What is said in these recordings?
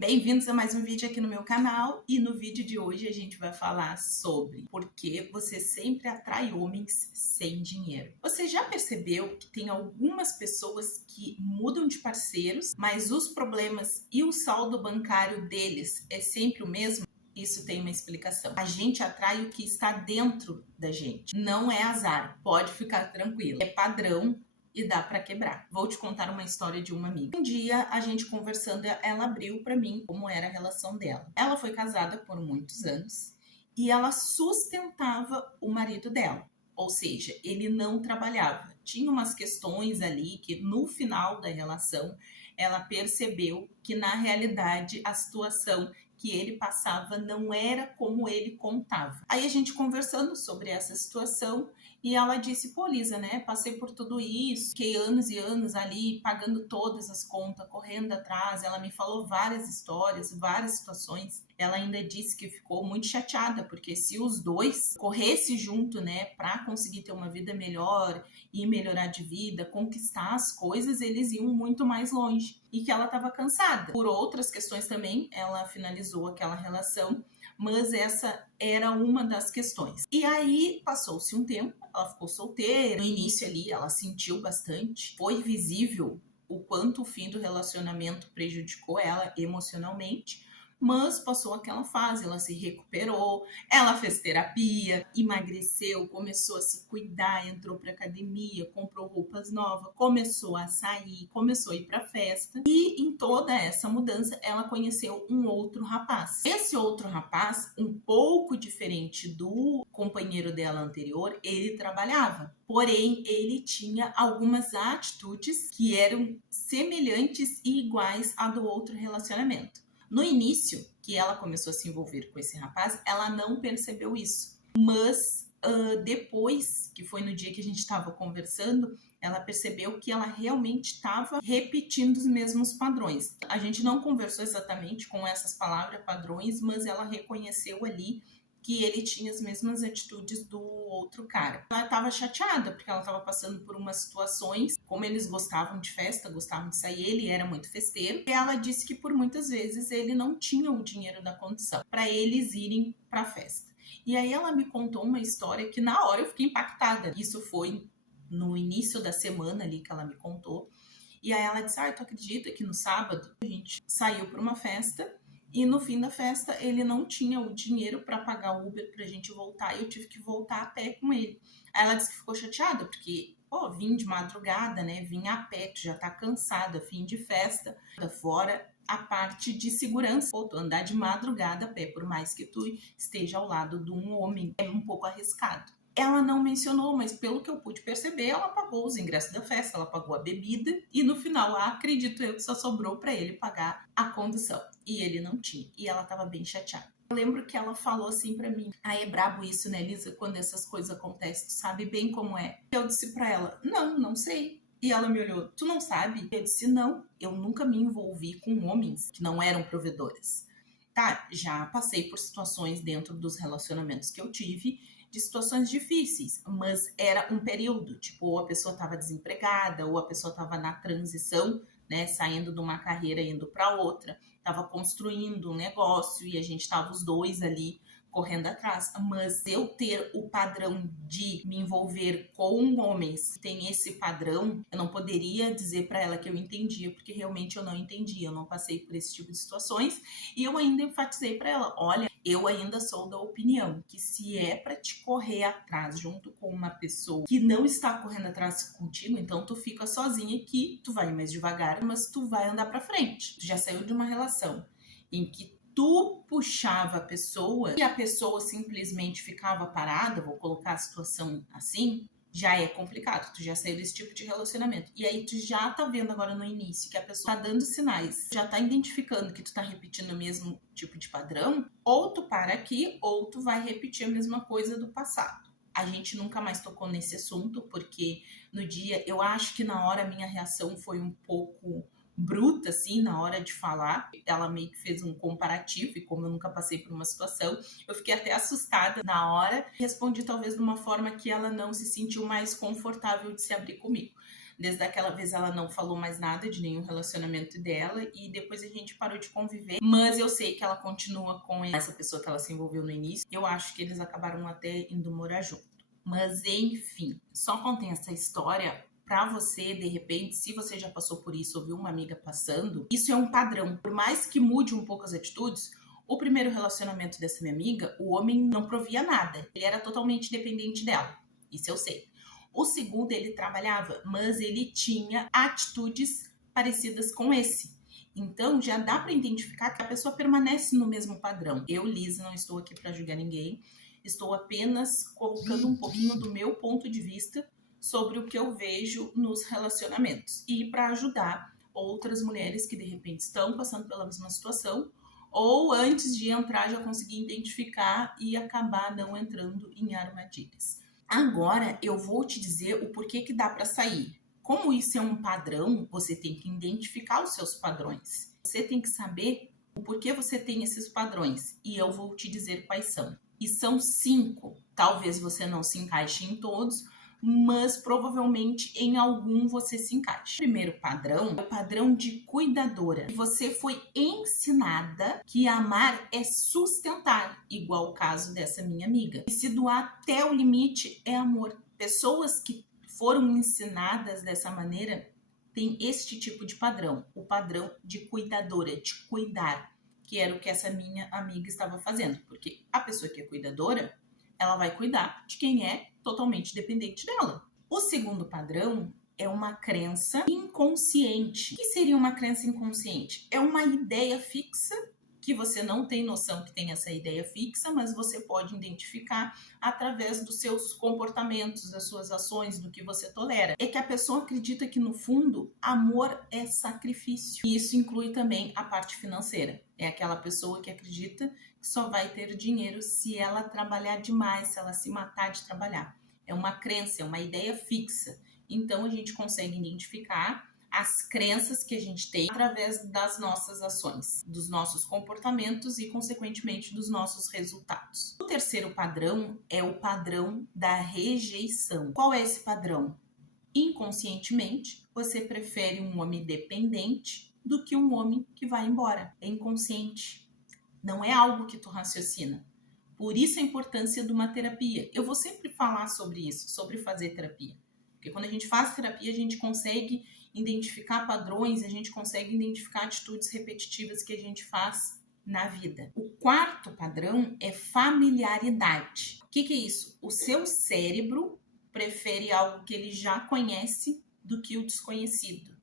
Bem-vindos a mais um vídeo aqui no meu canal e no vídeo de hoje a gente vai falar sobre por que você sempre atrai homens sem dinheiro. Você já percebeu que tem algumas pessoas que mudam de parceiros, mas os problemas e o saldo bancário deles é sempre o mesmo? Isso tem uma explicação. A gente atrai o que está dentro da gente. Não é azar, pode ficar tranquilo. É padrão e dá para quebrar. Vou te contar uma história de uma amiga. Um dia, a gente conversando, ela abriu para mim como era a relação dela. Ela foi casada por muitos anos e ela sustentava o marido dela. Ou seja, ele não trabalhava. Tinha umas questões ali que no final da relação ela percebeu que na realidade a situação que ele passava não era como ele contava. Aí a gente conversando sobre essa situação e ela disse, pô, Lisa, né, passei por tudo isso, fiquei anos e anos ali pagando todas as contas, correndo atrás, ela me falou várias histórias, várias situações. Ela ainda disse que ficou muito chateada, porque se os dois corressem junto, né, para conseguir ter uma vida melhor e melhorar de vida, conquistar as coisas, eles iam muito mais longe. E que ela estava cansada. Por outras questões também, ela finalizou aquela relação, mas essa era uma das questões. E aí, passou-se um tempo, ela ficou solteira. No início ali, ela sentiu bastante. Foi visível o quanto o fim do relacionamento prejudicou ela emocionalmente. Mas passou aquela fase, ela se recuperou, ela fez terapia, emagreceu, começou a se cuidar, entrou para academia, comprou roupas novas, começou a sair, começou a ir para festa. E em toda essa mudança, ela conheceu um outro rapaz. Esse outro rapaz, um pouco diferente do companheiro dela anterior, ele trabalhava. Porém, ele tinha algumas atitudes que eram semelhantes e iguais à do outro relacionamento. No início, que ela começou a se envolver com esse rapaz, ela não percebeu isso. Mas depois, que foi no dia que a gente estava conversando, ela percebeu que ela realmente estava repetindo os mesmos padrões. A gente não conversou exatamente com essas palavras padrões, mas ela reconheceu ali que ele tinha as mesmas atitudes do outro cara. Ela estava chateada, porque ela estava passando por umas situações, como eles gostavam de festa, gostavam de sair, ele era muito festeiro, e ela disse que por muitas vezes ele não tinha o dinheiro da condição para eles irem para a festa. E aí ela me contou uma história que na hora eu fiquei impactada. Isso foi no início da semana ali que ela me contou. E aí ela disse, tu acredita que no sábado a gente saiu para uma festa e no fim da festa ele não tinha o dinheiro para pagar o Uber pra gente voltar e eu tive que voltar a pé com ele. Aí ela disse que ficou chateada porque, vim de madrugada, né? Vim a pé, tu já tá cansada, fim de festa, fora a parte de segurança. Tu andar de madrugada a pé, por mais que tu esteja ao lado de um homem, é um pouco arriscado. Ela não mencionou, mas pelo que eu pude perceber, ela pagou os ingressos da festa, ela pagou a bebida e no final, acredito eu, que só sobrou para ele pagar a condução. E ele não tinha. E ela estava bem chateada. Eu lembro que ela falou assim para mim, é brabo isso, né, Lisa, quando essas coisas acontecem, tu sabe bem como é. Eu disse para ela, não sei. E ela me olhou, tu não sabe? Eu disse, não, eu nunca me envolvi com homens que não eram provedores. Tá, já passei por situações dentro dos relacionamentos que eu tive, de situações difíceis, mas era um período, tipo, ou a pessoa estava desempregada, ou a pessoa estava na transição, né, saindo de uma carreira indo para outra, estava construindo um negócio e a gente estava os dois ali correndo atrás, mas eu ter o padrão de me envolver com homens que tem esse padrão, eu não poderia dizer para ela que eu entendia, porque realmente eu não entendia, eu não passei por esse tipo de situações, e eu ainda enfatizei para ela, olha, eu ainda sou da opinião que se é para te correr atrás junto com uma pessoa que não está correndo atrás contigo, então tu fica sozinha aqui, tu vai mais devagar, mas tu vai andar para frente. Tu já saiu de uma relação em que tu puxava a pessoa e a pessoa simplesmente ficava parada, vou colocar a situação assim, já é complicado, tu já saiu desse tipo de relacionamento. E aí tu já tá vendo agora no início que a pessoa tá dando sinais, já tá identificando que tu tá repetindo o mesmo tipo de padrão, ou tu para aqui, ou tu vai repetir a mesma coisa do passado. A gente nunca mais tocou nesse assunto, porque no dia, eu acho que na hora a minha reação foi um pouco bruta, assim, na hora de falar. Ela meio que fez um comparativo, e como eu nunca passei por uma situação, eu fiquei até assustada na hora. Respondi talvez de uma forma que ela não se sentiu mais confortável de se abrir comigo. Desde aquela vez ela não falou mais nada de nenhum relacionamento dela e depois a gente parou de conviver. Mas eu sei que ela continua com essa pessoa que ela se envolveu no início. Eu acho que eles acabaram até indo morar junto. Mas enfim, só contém essa história pra você, de repente, se você já passou por isso ou viu uma amiga passando, isso é um padrão. Por mais que mude um pouco as atitudes, o primeiro relacionamento dessa minha amiga, o homem não provia nada. Ele era totalmente dependente dela. Isso eu sei. O segundo, ele trabalhava, mas ele tinha atitudes parecidas com esse. Então, já dá para identificar que a pessoa permanece no mesmo padrão. Eu, Liz, não estou aqui para julgar ninguém. Estou apenas colocando um pouquinho do meu ponto de vista sobre o que eu vejo nos relacionamentos. E para ajudar outras mulheres que, de repente, estão passando pela mesma situação ou antes de entrar já conseguir identificar e acabar não entrando em armadilhas. Agora eu vou te dizer o porquê que dá para sair. Como isso é um padrão, você tem que identificar os seus padrões. Você tem que saber o porquê você tem esses padrões e eu vou te dizer quais são. E são 5. Talvez você não se encaixe em todos, mas provavelmente em algum você se encaixa. O primeiro padrão é o padrão de cuidadora. Você foi ensinada que amar é sustentar, igual o caso dessa minha amiga. E se doar até o limite é amor. Pessoas que foram ensinadas dessa maneira têm este tipo de padrão, o padrão de cuidadora, de cuidar, que era o que essa minha amiga estava fazendo. Porque a pessoa que é cuidadora, ela vai cuidar de quem é totalmente dependente dela. O segundo padrão é uma crença inconsciente. O que seria uma crença inconsciente? É uma ideia fixa que você não tem noção que tem essa ideia fixa, mas você pode identificar através dos seus comportamentos, das suas ações, do que você tolera. É que a pessoa acredita que, no fundo, amor é sacrifício. E isso inclui também a parte financeira. É aquela pessoa que acredita que só vai ter dinheiro se ela trabalhar demais, se ela se matar de trabalhar. É uma crença, é uma ideia fixa. Então, a gente consegue identificar as crenças que a gente tem através das nossas ações, dos nossos comportamentos e, consequentemente, dos nossos resultados. O terceiro padrão é o padrão da rejeição. Qual é esse padrão? Inconscientemente, você prefere um homem dependente do que um homem que vai embora. É inconsciente. Não é algo que tu raciocina. Por isso a importância de uma terapia. Eu vou sempre falar sobre isso, sobre fazer terapia. Porque quando a gente faz terapia, a gente consegue identificar padrões, a gente consegue identificar atitudes repetitivas que a gente faz na vida. O quarto padrão é familiaridade. O que é isso? O seu cérebro prefere algo que ele já conhece do que o desconhecido.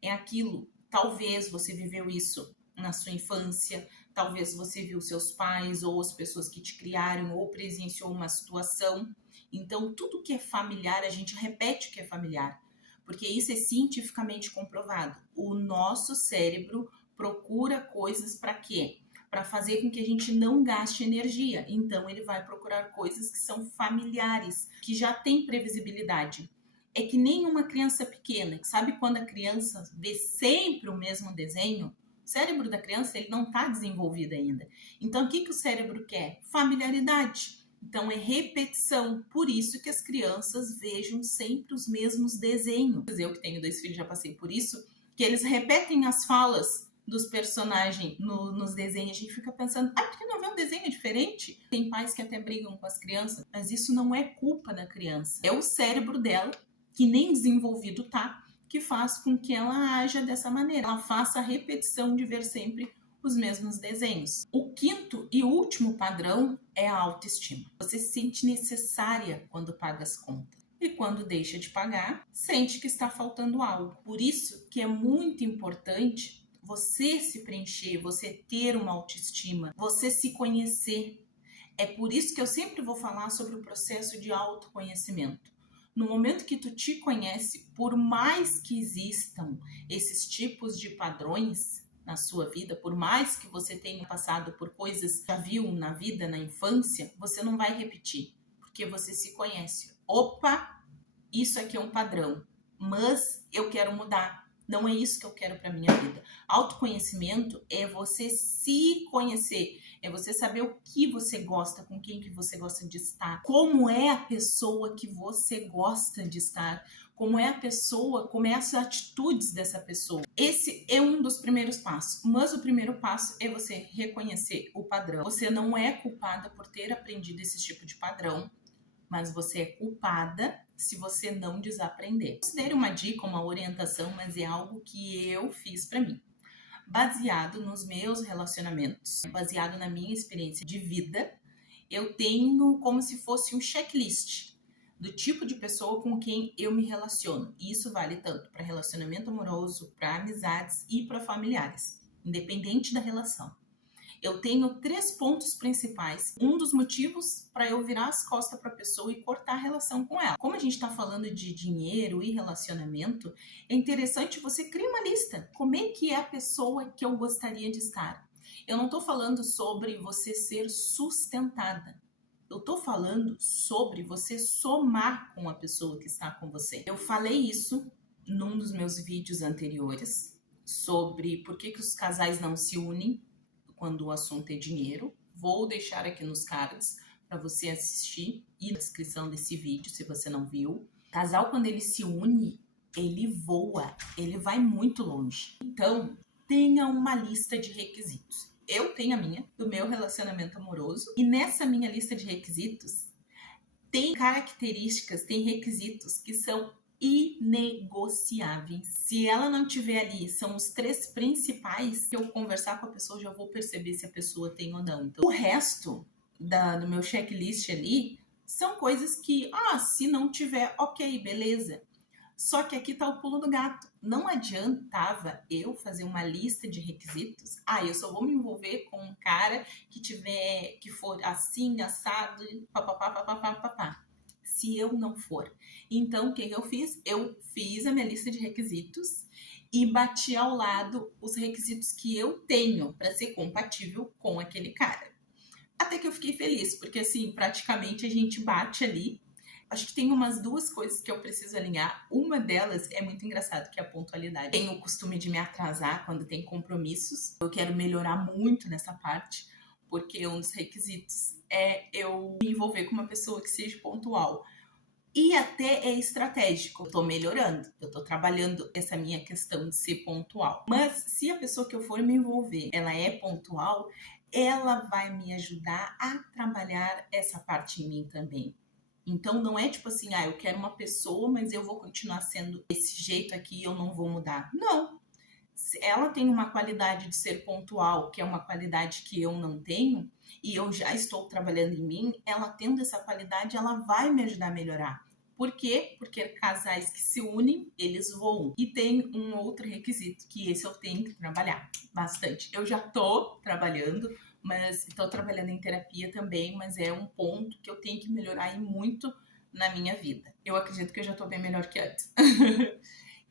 É aquilo, talvez você viveu isso na sua infância, talvez você viu seus pais ou as pessoas que te criaram ou presenciou uma situação. Então, tudo que é familiar, a gente repete o que é familiar, porque isso é cientificamente comprovado. O nosso cérebro procura coisas para quê? Para fazer com que a gente não gaste energia. Então, ele vai procurar coisas que são familiares, que já têm previsibilidade. É que nem uma criança pequena. Sabe quando a criança vê sempre o mesmo desenho? O cérebro da criança ele não está desenvolvido ainda. Então, o que o cérebro quer? Familiaridade. Então, é repetição. Por isso que as crianças vejam sempre os mesmos desenhos. Eu que tenho 2 filhos já passei por isso, que eles repetem as falas dos personagens nos desenhos. A gente fica pensando, por que não vê um desenho diferente? Tem pais que até brigam com as crianças, mas isso não é culpa da criança. É o cérebro dela, que nem desenvolvido tá, que faz com que ela haja dessa maneira. Ela faça a repetição de ver sempre os mesmos desenhos. O quinto e último padrão é a autoestima. Você se sente necessária quando paga as contas. E quando deixa de pagar, sente que está faltando algo. Por isso que é muito importante você se preencher, você ter uma autoestima, você se conhecer. É por isso que eu sempre vou falar sobre o processo de autoconhecimento. No momento que tu te conhece, por mais que existam esses tipos de padrões na sua vida, por mais que você tenha passado por coisas que já viu na vida, na infância, você não vai repetir, porque você se conhece. Opa, isso aqui é um padrão, mas eu quero mudar. Não é isso que eu quero para minha vida. Autoconhecimento é você se conhecer, é você saber o que você gosta, com quem que você gosta de estar, como é a pessoa que você gosta de estar, como é a pessoa, como é as atitudes dessa pessoa. Esse é um dos primeiros passos, mas o primeiro passo é você reconhecer o padrão. Você não é culpada por ter aprendido esse tipo de padrão, mas você é culpada se você não desaprender. Considere uma dica, uma orientação, mas é algo que eu fiz para mim. Baseado nos meus relacionamentos, baseado na minha experiência de vida, eu tenho como se fosse um checklist do tipo de pessoa com quem eu me relaciono. E isso vale tanto para relacionamento amoroso, para amizades e para familiares, independente da relação. Eu tenho 3 pontos principais. Um dos motivos para eu virar as costas para a pessoa e cortar a relação com ela. Como a gente está falando de dinheiro e relacionamento, é interessante você criar uma lista. Como é que é a pessoa que eu gostaria de estar? Eu não estou falando sobre você ser sustentada. Eu estou falando sobre você somar com a pessoa que está com você. Eu falei isso num dos meus vídeos anteriores sobre por que os casais não se unem quando o assunto é dinheiro. Vou deixar aqui nos cards para você assistir e na descrição desse vídeo, se você não viu. Casal, quando ele se une, ele voa, ele vai muito longe. Então, tenha uma lista de requisitos. Eu tenho a minha, do meu relacionamento amoroso, e nessa minha lista de requisitos, tem características, tem requisitos que são inegociáveis. Se ela não tiver ali, são os 3 principais, se eu conversar com a pessoa, já vou perceber se a pessoa tem ou não. Então, o resto do meu checklist ali são coisas que, se não tiver, ok, beleza. Só que aqui tá o pulo do gato. Não adiantava eu fazer uma lista de requisitos. Eu só vou me envolver com um cara que for assim, assado, papapá. Se eu não for. Então, o que eu fiz? Eu fiz a minha lista de requisitos e bati ao lado os requisitos que eu tenho para ser compatível com aquele cara. Até que eu fiquei feliz, porque assim, praticamente a gente bate ali. Acho que tem umas 2 coisas que eu preciso alinhar. Uma delas é muito engraçado, que é a pontualidade. Tenho o costume de me atrasar quando tem compromissos. Eu quero melhorar muito nessa parte, porque um dos requisitos é eu me envolver com uma pessoa que seja pontual. E até é estratégico. Eu tô melhorando, eu tô trabalhando essa minha questão de ser pontual. Mas se a pessoa que eu for me envolver, ela é pontual, ela vai me ajudar a trabalhar essa parte em mim também. Então não é tipo assim, eu quero uma pessoa, mas eu vou continuar sendo desse jeito aqui e eu não vou mudar. Não. Ela tem uma qualidade de ser pontual, que é uma qualidade que eu não tenho, e eu já estou trabalhando em mim, ela tendo essa qualidade, ela vai me ajudar a melhorar. Por quê? Porque casais que se unem, eles voam. E tem um outro requisito, que esse eu tenho que trabalhar bastante. Eu já tô trabalhando, mas estou trabalhando em terapia também, mas é um ponto que eu tenho que melhorar e muito na minha vida. Eu acredito que eu já tô bem melhor que antes.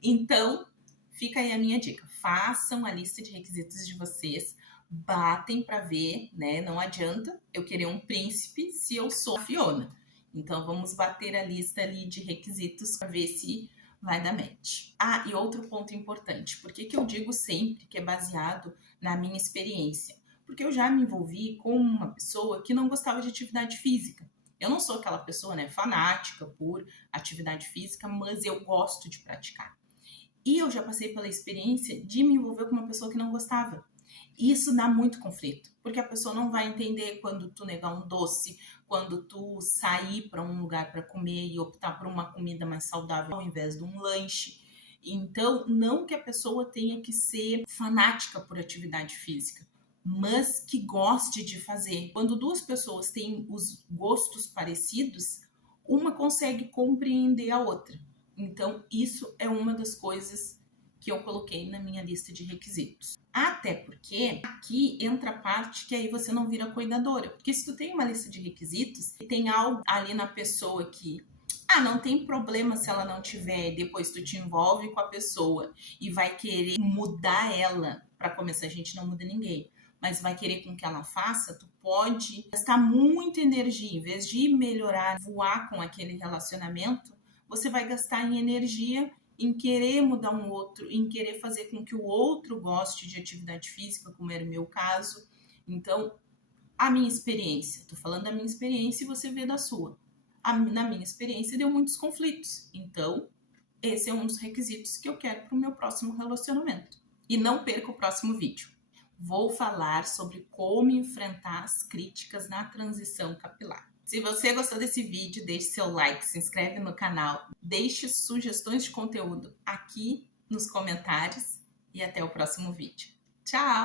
Então, fica aí a minha dica. Façam a lista de requisitos de vocês, batem para ver, né? Não adianta eu querer um príncipe se eu sou a Fiona. Então, vamos bater a lista ali de requisitos para ver se vai dar match. E outro ponto importante. Por que eu digo sempre que é baseado na minha experiência? Porque eu já me envolvi com uma pessoa que não gostava de atividade física. Eu não sou aquela pessoa, né, fanática por atividade física, mas eu gosto de praticar. E eu já passei pela experiência de me envolver com uma pessoa que não gostava. E isso dá muito conflito, porque a pessoa não vai entender quando tu negar um doce, quando tu sair para um lugar para comer e optar por uma comida mais saudável ao invés de um lanche. Então, não que a pessoa tenha que ser fanática por atividade física, mas que goste de fazer. Quando 2 pessoas têm os gostos parecidos, uma consegue compreender a outra. Então, isso é uma das coisas que eu coloquei na minha lista de requisitos. Até porque aqui entra a parte que aí você não vira cuidadora. Porque se tu tem uma lista de requisitos e tem algo ali na pessoa que não tem problema se ela não tiver, depois tu te envolve com a pessoa e vai querer mudar ela. Para começar, a gente não muda ninguém, mas vai querer com que ela faça, tu pode gastar muita energia. Em vez de melhorar, voar com aquele relacionamento, você vai gastar em energia em querer mudar um outro, em querer fazer com que o outro goste de atividade física, como era o meu caso. Então, a minha experiência, tô falando da minha experiência e você vê da sua. Na minha experiência deu muitos conflitos. Então, esse é um dos requisitos que eu quero para o meu próximo relacionamento. E não perca o próximo vídeo. Vou falar sobre como enfrentar as críticas na transição capilar. Se você gostou desse vídeo, deixe seu like, se inscreve no canal, deixe sugestões de conteúdo aqui nos comentários e até o próximo vídeo. Tchau!